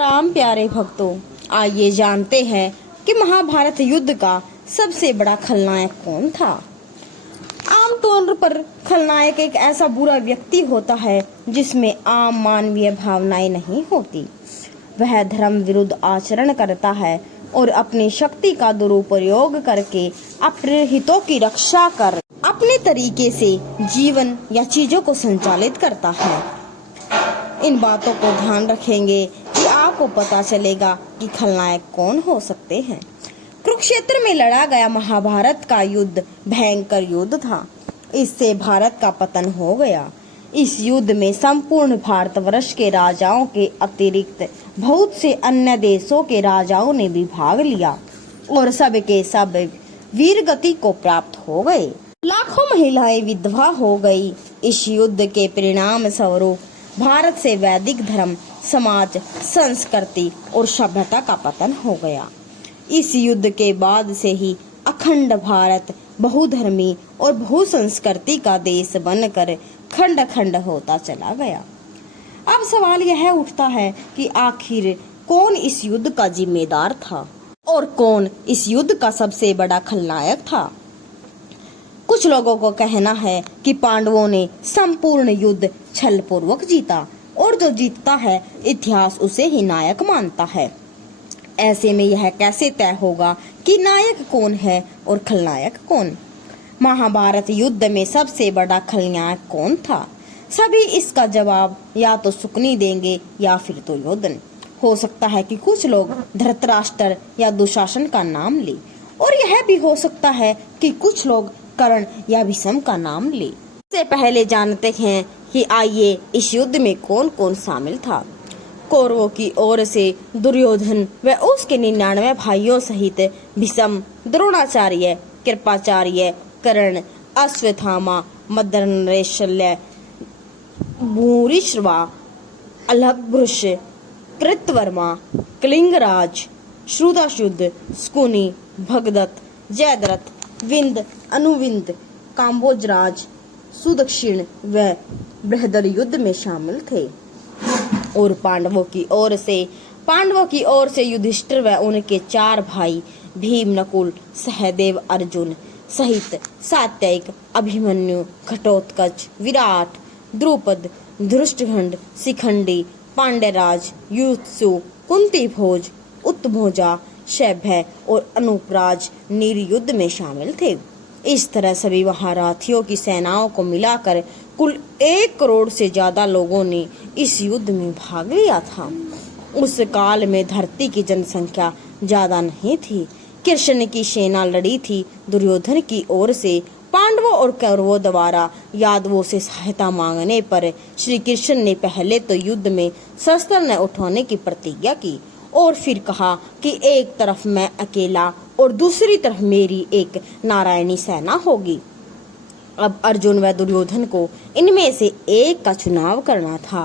सीताराम प्यारे भक्तों, आइए जानते हैं कि महाभारत युद्ध का सबसे बड़ा खलनायक कौन था। आमतौर पर खलनायक एक ऐसा बुरा व्यक्ति होता है जिसमें आम मानवीय भावनाएं नहीं होती। वह धर्म विरुद्ध आचरण करता है और अपनी शक्ति का दुरुपयोग करके अपने हितों की रक्षा कर अपने तरीके से जीवन या चीजों को संचालित करता है। इन बातों को ध्यान रखेंगे कि आपको पता चलेगा कि खलनायक कौन हो सकते हैं। कुरुक्षेत्र में लड़ा गया महाभारत का युद्ध भयंकर युद्ध था। इससे भारत का पतन हो गया। इस युद्ध में संपूर्ण भारतवर्ष के राजाओं के अतिरिक्त बहुत से अन्य देशों के राजाओं ने भी भाग लिया और सब के सब वीरगति को प्राप्त हो गए। लाखों महिलाएं विधवा हो गई। इस युद्ध के परिणाम स्वरूप भारत से वैदिक धर्म, समाज, संस्कृति और सभ्यता का पतन हो गया। इस युद्ध के बाद से ही अखंड भारत बहुधर्मी और बहुसंस्कृति का देश बनकर खंड खंड होता चला गया। अब सवाल यह उठता है कि आखिर कौन इस युद्ध का जिम्मेदार था और कौन इस युद्ध का सबसे बड़ा खलनायक था। कुछ लोगों को कहना है कि पांडवों ने संपूर्ण युद्ध छलपूर्वक जीता और जो जीतता है इतिहास उसे ही नायक मानता है। ऐसे में यह कैसे तय होगा कि नायक कौन है और खलनायक कौन। महाभारत युद्ध में सबसे बड़ा खलनायक कौन था। सभी इसका जवाब या तो शुकनी देंगे या फिर दुर्योधन। हो सकता है कि कुछ लोग धृतराष्ट्र या दुशासन का नाम ले और यह भी हो सकता है कि कुछ लोग कर्ण या भीष्म का नाम ले। इससे पहले जानते हैं कि आइए इस युद्ध में कौन कौन शामिल था। कौरवों की ओर से दुर्योधन व उसके 99 भाइयों सहित भीष्म, द्रोणाचार्य, कृपाचार्य, कर्ण, अश्वत्थामा, मदनरेशल्य, भूरिश्रवा, अलभ्रुष, कृतवर्मा, कलिंगराज, श्रुताशुद्ध, शकुनि, भगदत्त, जयद्रथ, विंद, अनुविंद, काम्भोजराज, सुदक्षिण व बृहदर युद्ध में शामिल थे। और पांडवों की ओर से युधिष्ठिर व उनके 4 भाई भीम, नकुल, सहदेव, अर्जुन सहित सात्ययिक, अभिमन्यु, घटोत्कच, विराट, द्रुपद, धृष्टद्युम्न, शिखंडी, पांड्यराज, युत्सु, कुंती भोज, उत्तभोजा, शैभय और अनूपराज नील युद्ध में शामिल थे। इस तरह सभी महारथियों की सेनाओं को मिलाकर कुल 1 करोड़ से ज्यादा लोगों ने इस युद्ध में भाग लिया था। उस काल में धरती की जनसंख्या ज्यादा नहीं थी। कृष्ण की सेना लड़ी थी दुर्योधन की ओर से। पांडवों और कौरवों द्वारा यादवों से सहायता मांगने पर श्री कृष्ण ने पहले तो युद्ध में शस्त्र न उठाने की प्रतिज्ञा की और फिर कहा कि एक तरफ मैं अकेला और दूसरी तरफ मेरी एक नारायणी सेना होगी। अब अर्जुन व दुर्योधन को इनमें से एक का चुनाव करना था।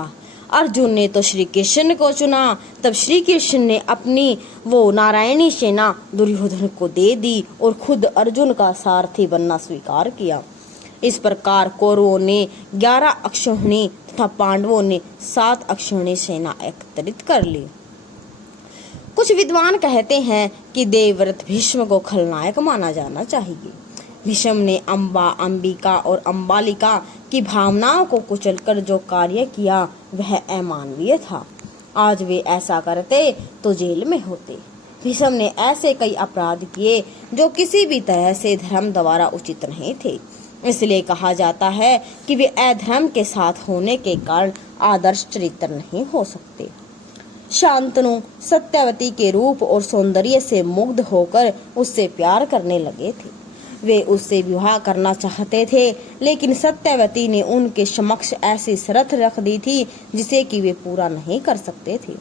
अर्जुन ने तो श्री कृष्ण को चुना। तब श्री कृष्ण ने अपनी वो नारायणी सेना दुर्योधन को दे दी और खुद अर्जुन का सारथी बनना स्वीकार किया। इस प्रकार कौरवों ने 11 अक्षौहिणी तथा पांडवों ने 7 अक्षौहिणी सेना एकत्रित कर ली। कुछ विद्वान कहते हैं कि देवव्रत भीष्म को खलनायक माना जाना चाहिए। भीष्म ने अम्बा, अंबिका और अम्बालिका की भावनाओं को कुचलकर जो कार्य किया वह अमानवीय था। आज वे ऐसा करते तो जेल में होते। भीष्म ने ऐसे कई अपराध किए जो किसी भी तरह से धर्म द्वारा उचित नहीं थे। इसलिए कहा जाता है कि वे अधर्म के साथ होने के कारण आदर्श चरित्र नहीं हो सकते। शांतनु सत्यवती के रूप और सौंदर्य से मुग्ध होकर उससे प्यार करने लगे थे। वे उससे विवाह करना चाहते थे, लेकिन सत्यवती ने उनके समक्ष ऐसी शर्त रख दी थी जिसे कि वे पूरा नहीं कर सकते थे।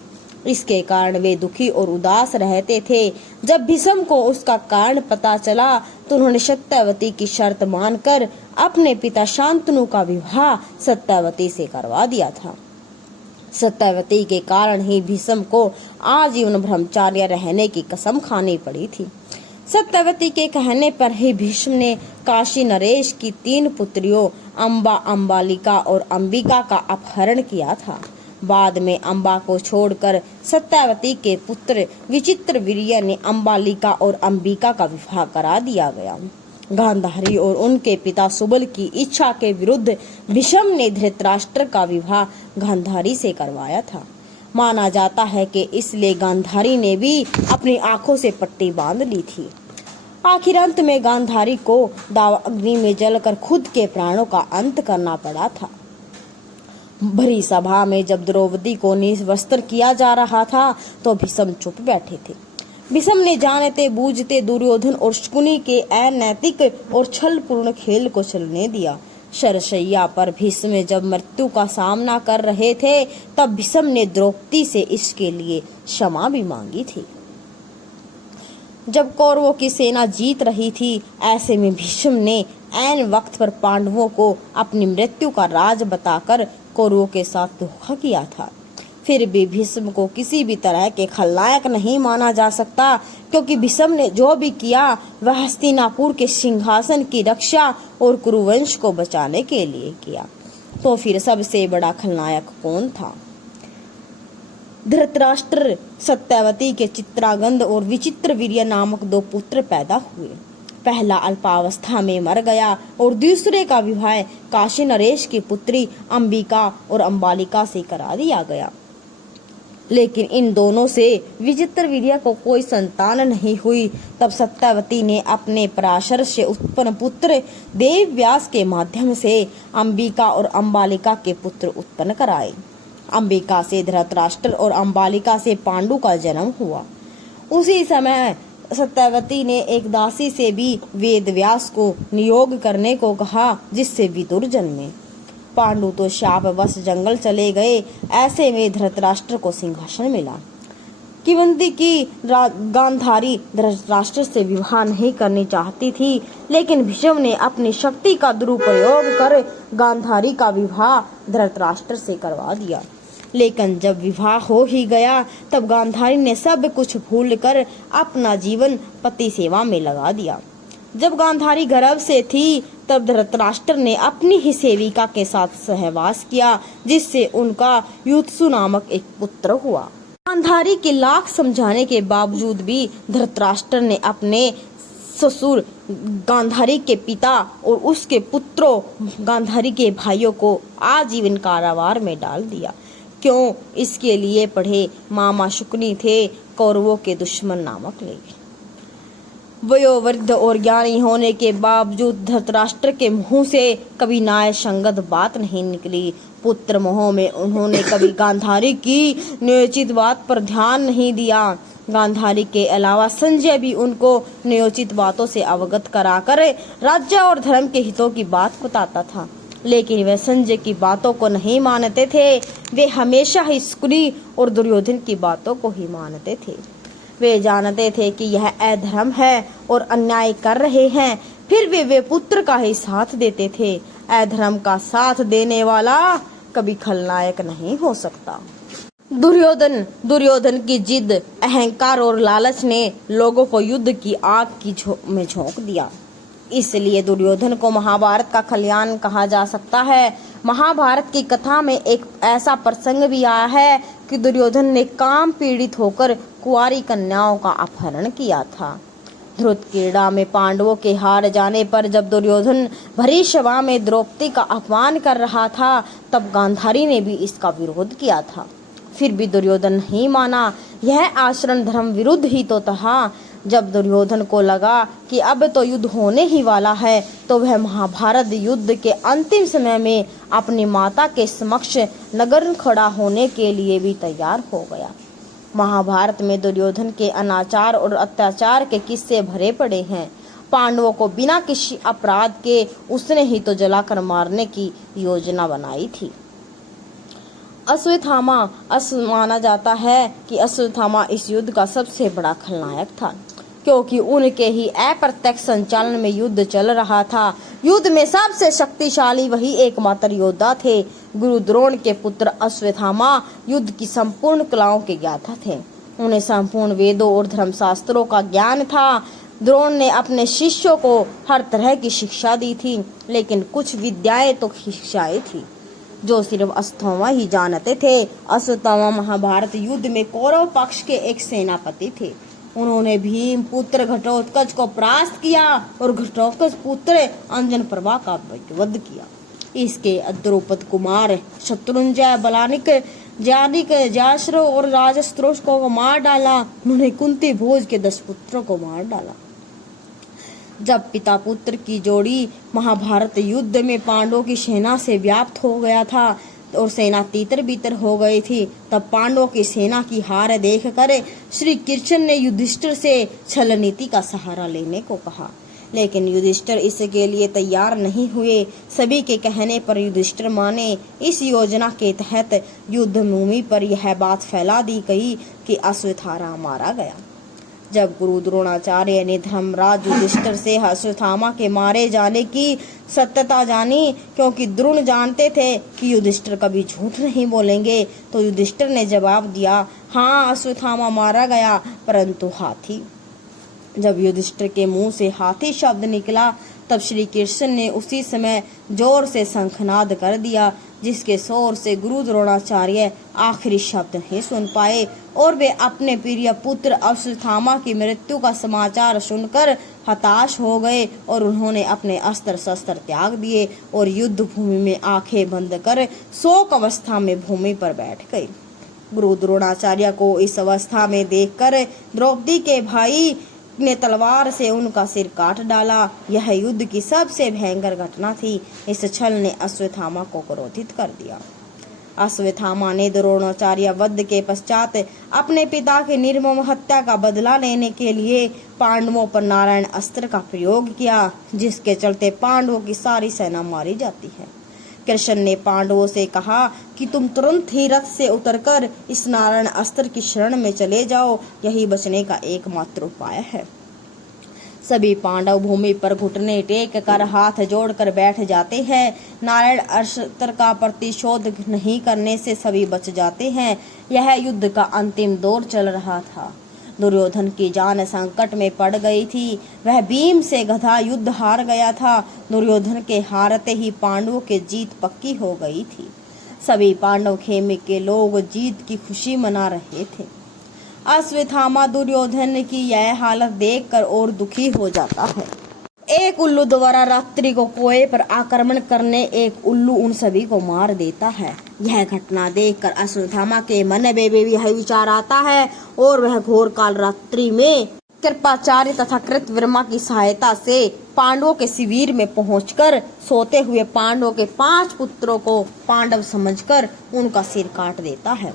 इसके कारण वे दुखी और उदास रहते थे। जब भीष्म को उसका कारण पता चला तो उन्होंने सत्यवती की शर्त मानकर अपने पिता शांतनु का विवाह सत्यवती से करवा दिया था। सत्यवती के कारण ही भीष्म को आजीवन ब्रह्मचार्य रहने की कसम खानी पड़ी थी। सत्यवती के कहने पर ही भीष्म ने काशी नरेश की 3 पुत्रियों अम्बा, अम्बालिका और अंबिका का अपहरण किया था। बाद में अम्बा को छोड़कर सत्यवती के पुत्र विचित्रवीर्य ने अम्बालिका और अंबिका का विवाह करा दिया गया। गांधारी और उनके पिता सुबल की इच्छा के विरुद्ध भीष्म ने धृतराष्ट्र का विवाह गांधारी से करवाया था। माना जाता है कि इसलिए गांधारी ने भी अपनी आंखों से पट्टी बांध ली थी। आखिर अंत में गांधारी को दावा अग्नि में जलकर खुद के प्राणों का अंत करना पड़ा था। भरी सभा में जब द्रौपदी को निवस्त्र किया जा रहा था तो भीष्म चुप बैठे थे। भीष्म ने जानते बूझते दुर्योधन और शकुनी के अनैतिक और छलपूर्ण खेल को चलने दिया। शरशैया पर भीष्म जब मृत्यु का सामना कर रहे थे तब भीष्म ने द्रौपदी से इसके लिए क्षमा भी मांगी थी। जब कौरवों की सेना जीत रही थी, ऐसे में भीष्म ने ऐन वक्त पर पांडवों को अपनी मृत्यु का राज बताकर कौरवों के साथ धोखा किया था। फिर भी भीष्म को किसी भी तरह के खलनायक नहीं माना जा सकता, क्योंकि भीष्म ने जो भी किया वह हस्तिनापुर के सिंहासन की रक्षा और कुरुवंश को बचाने के लिए किया। तो फिर सबसे बड़ा खलनायक कौन था? धृतराष्ट्र सत्यवती के चित्रांगद और विचित्रवीर्य नामक 2 पुत्र पैदा हुए। पहला अल्पावस्था में मर गया और दूसरे का विवाह काशी नरेश की पुत्री अंबिका और अम्बालिका से करा दिया गया। लेकिन इन दोनों से विचित्रवीर्य को कोई संतान नहीं हुई। तब सत्यवती ने अपने पराशर से उत्पन्न पुत्र देवव्यास के माध्यम से अंबिका और अम्बालिका के पुत्र उत्पन्न कराए। अंबिका से धृतराष्ट्र और अम्बालिका से पांडु का जन्म हुआ। उसी समय सत्यवती ने एक दासी से भी वेदव्यास को नियोग करने को कहा, जिससे विदुर जन्मे। पांडु तो शापवश जंगल चले गए। ऐसे में धृतराष्ट्र को सिंहासन मिला। किवंती की गांधारी धृतराष्ट्र से विवाह नहीं करनी चाहती थी, लेकिन भीष्म ने अपनी शक्ति का दुरुपयोग कर गांधारी का विवाह धृतराष्ट्र से करवा दिया। लेकिन जब विवाह हो ही गया तब गांधारी ने सब कुछ भूलकर अपना जीवन पति सेवा में लगा दिया। जब गांधारी गर्भ से थी तब धृतराष्ट्र ने अपनी ही सेविका के साथ सहवास किया, जिससे उनका युत्सु नामक एक पुत्र हुआ। गांधारी के लाख समझाने के बावजूद भी धृतराष्ट्र ने अपने ससुर गांधारी के पिता और उसके पुत्रों गांधारी के भाइयों को आजीवन कारावास में डाल दिया। क्यों? इसके लिए पढ़े मामा शुकनी थे कौरवों के दुश्मन नामक लेख। वयोवृद्ध और ज्ञानी होने के बावजूद धृतराष्ट्र के मुंह से कभी न्याय संगत बात नहीं निकली। पुत्र मोह में उन्होंने कभी गांधारी की न्यायोचित बात पर ध्यान नहीं दिया। गांधारी के अलावा संजय भी उनको न्यायोचित बातों से अवगत कराकर राज्य और धर्म के हितों की बात बताता था, लेकिन वे संजय की बातों को नहीं मानते थे। वे हमेशा ही शकुनी और दुर्योधन की बातों को ही मानते थे। वे जानते थे कि यह अधर्म है और अन्याय कर रहे हैं, फिर भी वे पुत्र का ही साथ देते थे। अधर्म का साथ देने वाला कभी खलनायक नहीं हो सकता। दुर्योधन की जिद, अहंकार और लालच ने लोगों को युद्ध की आग में झोंक दिया। इसलिए दुर्योधन को महाभारत का खलियान कहा जा सकता है। महाभारत की कथा में एक ऐसा प्रसंग भी आया है कि दुर्योधन ने काम पीड़ित होकर कुंवारी कन्याओं का अपहरण किया था। ध्रुत क्रीड़ा में पांडवों के हार जाने पर जब दुर्योधन भरी सभा में द्रौपदी का अपमान कर रहा था, तब गांधारी ने भी इसका विरोध किया था। फिर भी दुर्योधन नहीं माना। यह आचरण धर्म विरुद्ध ही तो था। जब दुर्योधन को लगा कि अब तो युद्ध होने ही वाला है, तो वह महाभारत युद्ध के अंतिम समय में अपनी माता के समक्ष नग्न खड़ा होने के लिए भी तैयार हो गया। महाभारत में दुर्योधन के अनाचार और अत्याचार के किस्से भरे पड़े हैं। पांडवों को बिना किसी अपराध के उसने ही तो जलाकर मारने की योजना बनाई थी। अश्वत्थामा माना जाता है कि अश्वत्थामा इस युद्ध का सबसे बड़ा खलनायक था, क्योंकि उनके ही अप्रत्यक्ष संचालन में युद्ध चल रहा था। युद्ध में सबसे शक्तिशाली वही एकमात्र योद्धा थे। गुरु द्रोण के पुत्र अश्वत्थामा युद्ध की संपूर्ण कलाओं के ज्ञाता थे। उन्हें संपूर्ण वेदों और धर्मशास्त्रों का ज्ञान था। द्रोण ने अपने शिष्यों को हर तरह की शिक्षा दी थी, लेकिन कुछ विद्याएं तो शिक्षाएं थी जो सिर्फ अश्वत्थामा ही जानते थे। अश्वत्थामा महाभारत युद्ध में कौरव पक्ष के एक सेनापति थे। उन्होंने भीम पुत्र घटोत्कच को परास्त किया और घटोत्कच पुत्र अंजन प्रभा का वध किया। इसके द्रौपद कुमार शत्रुंजय बलानिक जानिक जाश्रो और राजस्त्रोष को मार डाला। उन्होंने कुंती भोज के 10 पुत्रों को मार डाला। जब पिता पुत्र की जोड़ी महाभारत युद्ध में पांडवों की सेना से व्याप्त हो गया था और सेना तीतर बीतर हो गई थी, तब पांडवों की सेना की हार देखकर श्री कृष्ण ने युधिष्ठिर से छल नीति का सहारा लेने को कहा, लेकिन युधिष्ठिर इसके लिए तैयार नहीं हुए। सभी के कहने पर युधिष्ठिर माने। इस योजना के तहत युद्ध भूमि पर यह बात फैला दी गई कि अश्वत्थामा मारा गया। जब गुरु द्रोणाचार्य ने धर्मराज युधिष्ठिर से अश्वत्थामा के मारे जाने की सत्यता जानी, क्योंकि द्रोण जानते थे कि युधिष्ठिर कभी झूठ नहीं बोलेंगे, तो युधिष्ठिर ने जवाब दिया, हाँ अश्वत्थामा मारा गया, परंतु हाथी। जब युधिष्ठिर के मुंह से हाथी शब्द निकला, तब श्री कृष्ण ने उसी समय जोर से शंखनाद कर दिया, जिसके शोर से गुरु द्रोणाचार्य आखिरी शब्द नहीं सुन पाए और वे अपने प्रिय पुत्र अश्वत्थामा की मृत्यु का समाचार सुनकर हताश हो गए और उन्होंने अपने अस्त्र शस्त्र त्याग दिए और युद्ध भूमि में आंखें बंद कर शोक अवस्था में भूमि पर बैठ गए। गुरु द्रोणाचार्य को इस अवस्था में देखकर द्रौपदी के भाई ने तलवार से उनका सिर काट डाला। यह युद्ध की सबसे भयंकर घटना थी। इस छल ने अश्वत्थामा को क्रोधित कर दिया। अश्वत्थामा ने द्रोणाचार्य वध के पश्चात अपने पिता की निर्मम हत्या का बदला लेने के लिए पांडवों पर नारायण अस्त्र का प्रयोग किया, जिसके चलते पांडवों की सारी सेना मारी जाती है। कृष्ण ने पांडवों से कहा कि तुम तुरंत ही रथ से उतरकर इस नारायण अस्त्र की शरण में चले जाओ, यही बचने का एकमात्र उपाय है। सभी पांडव भूमि पर घुटने टेक कर हाथ जोड़कर बैठ जाते हैं। नारायण अस्त्र का प्रतिशोध नहीं करने से सभी बच जाते हैं। यह युद्ध का अंतिम दौर चल रहा था। दुर्योधन की जान संकट में पड़ गई थी। वह भीम से गधा युद्ध हार गया था। दुर्योधन के हारते ही पांडवों की जीत पक्की हो गई थी। सभी पांडव खेमे के लोग जीत की खुशी मना रहे थे। अश्वत्थामा दुर्योधन की यह हालत देखकर और दुखी हो जाता है। एक उल्लू द्वारा रात्रि को कोए पर आक्रमण करने एक उल्लू उन सभी को मार देता है। यह घटना देखकर अश्वत्थामा के मन में भी यह विचार आता है और वह घोर काल रात्रि में कृपाचार्य तथा कृतवर्मा की सहायता से पांडवों के शिविर में पहुंचकर सोते हुए पांडवों के 5 पुत्रों को पांडव समझकर उनका सिर काट देता है।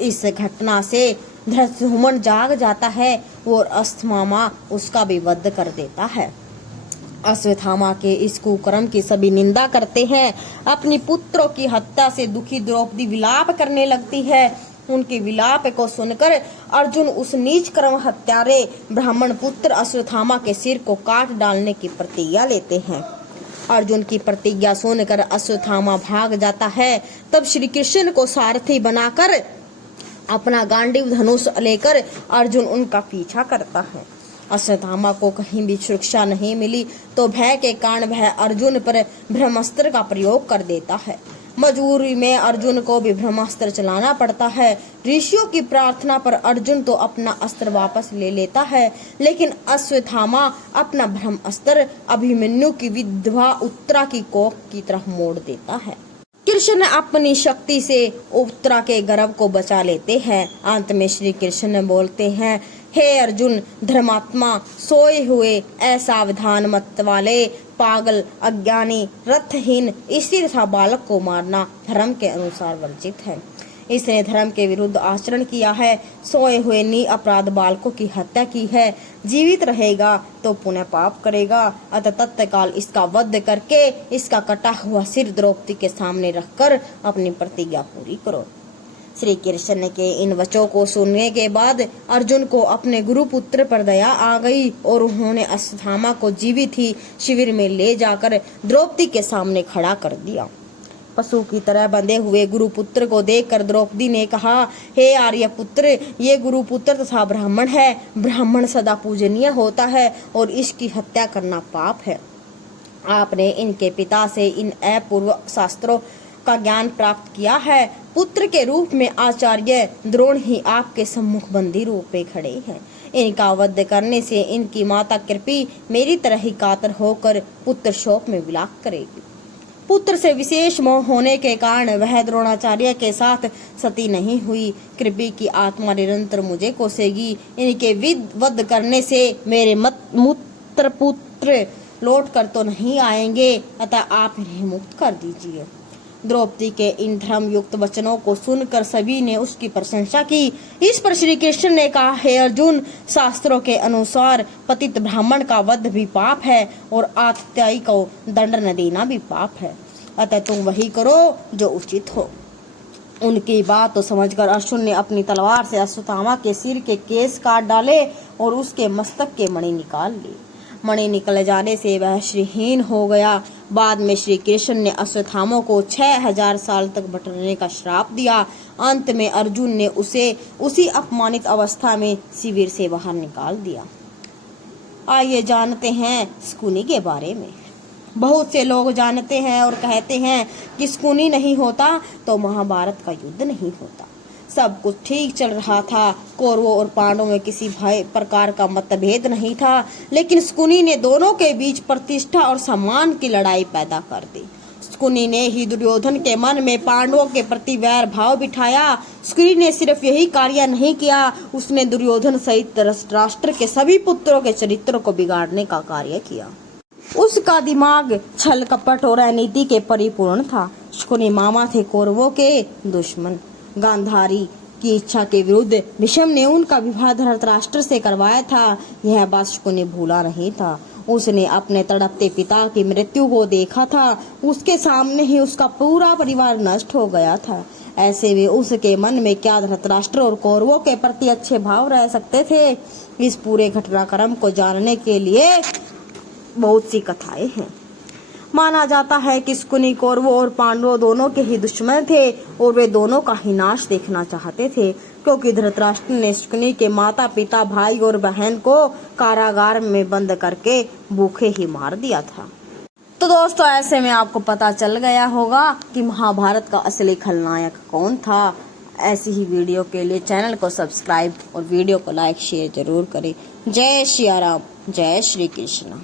इस घटना से धृष्टद्युम्न जाग जाता है और अश्वत्थामा उसका भी वध कर देता है। अश्वत्थामा के इस कुकर्म की सभी निंदा करते हैं। अपनी पुत्रों की हत्या से दुखी द्रौपदी विलाप करने लगती है। उनके विलाप को सुनकर अर्जुन उस नीच कर्म हत्यारे ब्राह्मण पुत्र अश्वत्थामा के सिर को काट डालने की प्रतिज्ञा लेते हैं। अर्जुन की प्रतिज्ञा सुनकर अश्वत्थामा भाग जाता है। तब श्री कृष्ण को सारथी बनाकर अपना गांडीव धनुष लेकर अर्जुन उनका पीछा करता है। अश्वत्थामा को कहीं भी सुरक्षा नहीं मिली तो भय के कारण वह अर्जुन पर ब्रह्मास्त्र का प्रयोग कर देता है। मजबूरी में अर्जुन को भी ब्रह्मास्त्र चलाना पड़ता है। ऋषियों की प्रार्थना पर अर्जुन तो अपना अस्त्र वापस ले लेता है, लेकिन अश्वत्थामा अपना ब्रह्मास्त्र अभिमन्यु की विधवा उत्तरा की कोख की तरफ मोड़ देता है। कृष्ण अपनी शक्ति से उत्तरा के गर्भ को बचा लेते हैं। अंत में श्री कृष्ण बोलते हैं, हे अर्जुन, धर्मात्मा, सोए हुए असावधान मत वाले, पागल, अज्ञानी, रथहीन, स्थिर था बालक को मारना धर्म के अनुसार वर्जित है। इसने धर्म के विरुद्ध आचरण किया है। सोए हुए निअपराध बालकों की हत्या की है। जीवित रहेगा तो पुनः पाप करेगा। अतः तत्काल इसका वध करके इसका कटा हुआ सिर द्रौपदी के सामने रखकर अपनी प्रतिज्ञा पूरी करो। श्री कृष्ण के इन वचनों को सुनने के बाद अर्जुन को अपने गुरु पुत्र पर दया आ गई और उन्होंने अश्वत्थामा को जीवित ही शिविर में ले जाकर द्रौपदी के सामने खड़ा कर दिया। पशु की तरह बंधे हुए गुरुपुत्र को देखकर द्रौपदी ने कहा, हे आर्य पुत्र, ये गुरुपुत्र तथा ब्राह्मण है। ब्राह्मण सदा पूजनीय होता है और इसकी हत्या करना पाप है। आपने इनके पिता से इन अपूर्व शास्त्रों का ज्ञान प्राप्त किया है। पुत्र के रूप में आचार्य द्रोण ही आपके सम्मुख बंदी रूप में खड़े हैं। इनका वध करने से इनकी माता कृपी मेरी तरह ही कातर होकर पुत्र शोक में विलाप करेगी। पुत्र से विशेष मोह होने के कारण वह द्रोणाचार्य के साथ सती नहीं हुई। कृपी की आत्मा निरंतर मुझे कोसेगी। इनके वध करने से मेरे मूत्र पुत्र लौट कर तो नहीं आएंगे, अतः आप इन्हें मुक्त कर दीजिए। द्रौपदी के इन धर्म युक्त वचनों को सुनकर सभी ने उसकी प्रशंसा की। इस पर श्री कृष्ण ने कहा, हे अर्जुन, शास्त्रों के अनुसार पतित ब्राह्मण का वध भी पाप है और आततायी को दंड न देना भी पाप है, अतः तुम वही करो जो उचित हो। उनकी बात तो समझकर अर्जुन ने अपनी तलवार से अश्वत्थामा के सिर के केस काट डाले और उसके मस्तक के मणि निकाल ली। मणि निकल जाने से वह श्रीहीन हो गया। बाद में श्री कृष्ण ने अश्वत्थामा को 6000 साल तक भटकने का श्राप दिया। अंत में अर्जुन ने उसे उसी अपमानित अवस्था में शिविर से बाहर निकाल दिया। आइए जानते हैं शकुनी के बारे में। बहुत से लोग जानते हैं और कहते हैं कि शकुनी नहीं होता तो महाभारत का युद्ध नहीं होता। सब कुछ ठीक चल रहा था। कौरवों और पांडवों में किसी प्रकार का मतभेद नहीं था, लेकिन शकुनी ने दोनों के बीच प्रतिष्ठा और सम्मान की लड़ाई पैदा कर दी। शकुनी ने ही दुर्योधन के मन में पांडवों के प्रति वैर भाव बिठाया। शकुनी ने सिर्फ यही कार्य नहीं किया, उसने दुर्योधन सहित धृतराष्ट्र के सभी पुत्रों के चरित्र को बिगाड़ने का कार्य किया। उसका दिमाग छल कपट और अनीति के परिपूर्ण था। शकुनी मामा थे कौरवों के दुश्मन। गांधारी की इच्छा के विरुद्ध भीष्म ने उनका विवाह धृतराष्ट्र से करवाया था। यह बात शकुनी भूला नहीं था। उसने अपने तड़पते पिता की मृत्यु को देखा था। उसके सामने ही उसका पूरा परिवार नष्ट हो गया था। ऐसे में उसके मन में क्या धृतराष्ट्र और कौरवों के प्रति अच्छे भाव रह सकते थे। इस पूरे घटनाक्रम को जानने के लिए बहुत सी कथाएं हैं। माना जाता है कि शकुनी कौरवों और पांडवों दोनों के ही दुश्मन थे और वे दोनों का ही नाश देखना चाहते थे, क्योंकि धृतराष्ट्र ने शकुनी के माता पिता, भाई और बहन को कारागार में बंद करके भूखे ही मार दिया था। तो दोस्तों, ऐसे में आपको पता चल गया होगा कि महाभारत का असली खलनायक कौन था। ऐसी ही वीडियो के लिए चैनल को सब्सक्राइब और वीडियो को लाइक शेयर जरूर करें। जय श्री राम, जय श्री कृष्ण।